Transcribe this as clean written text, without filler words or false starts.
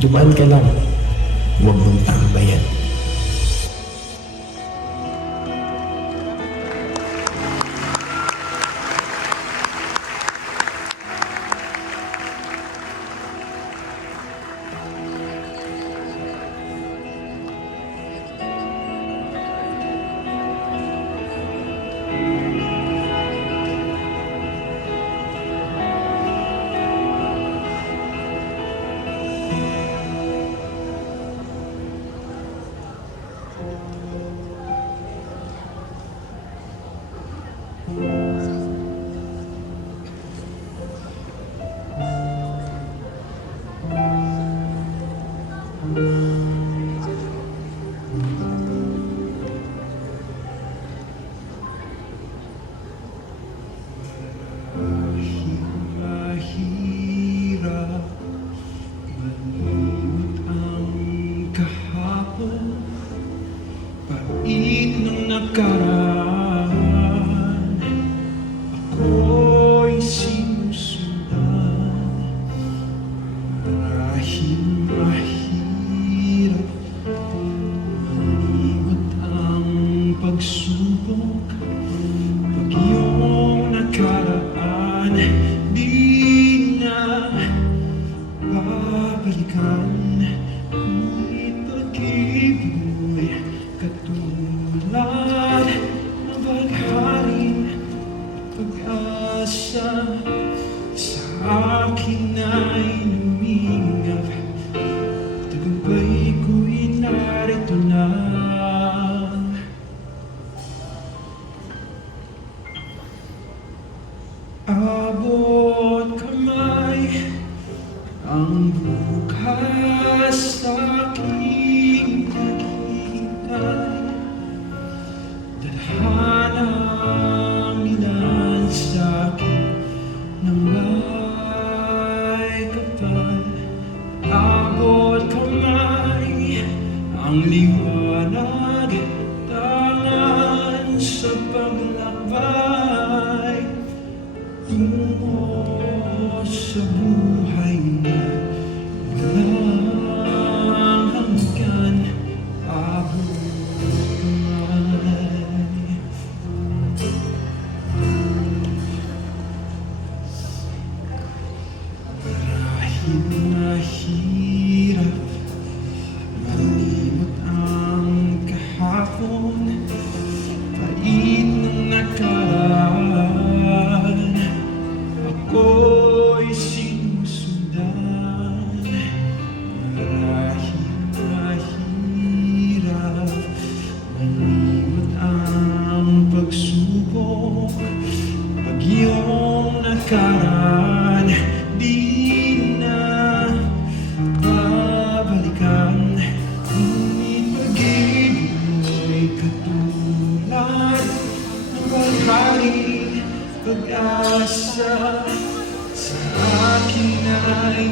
Dumaan ka lang, huwag mong tambayan. Mahirap malimot ang kahapon, pait ng nakaraan. Ako'y sinusundan. Marahil mahirap malimot ang pagsubok, pag iyong nakaraan di na babalikan. Ngunit pag-ibig mo'y katulad ng bagharing pag-asa, sa akin ay lumingap. Tagumpay ko'y narito lang. Abot kamay ang bukas aking naghihintay. Tadhanang ilan sa'kin ng may kapal. Abot kamay ang liwanag, tangan sa paglakbay tungo sa buhay na walang hanggan. Abot kamay. Marahil mahirap malimot ang kahapon, pait ng nakaraan. Ako'y sinusundan. Marahil mahirap malimot ang pagsubok, pag iyong nakaraan di na babalikan. Ngunit pag-ibig mo'y katulad ng bagharing pag-asa, sa akin ay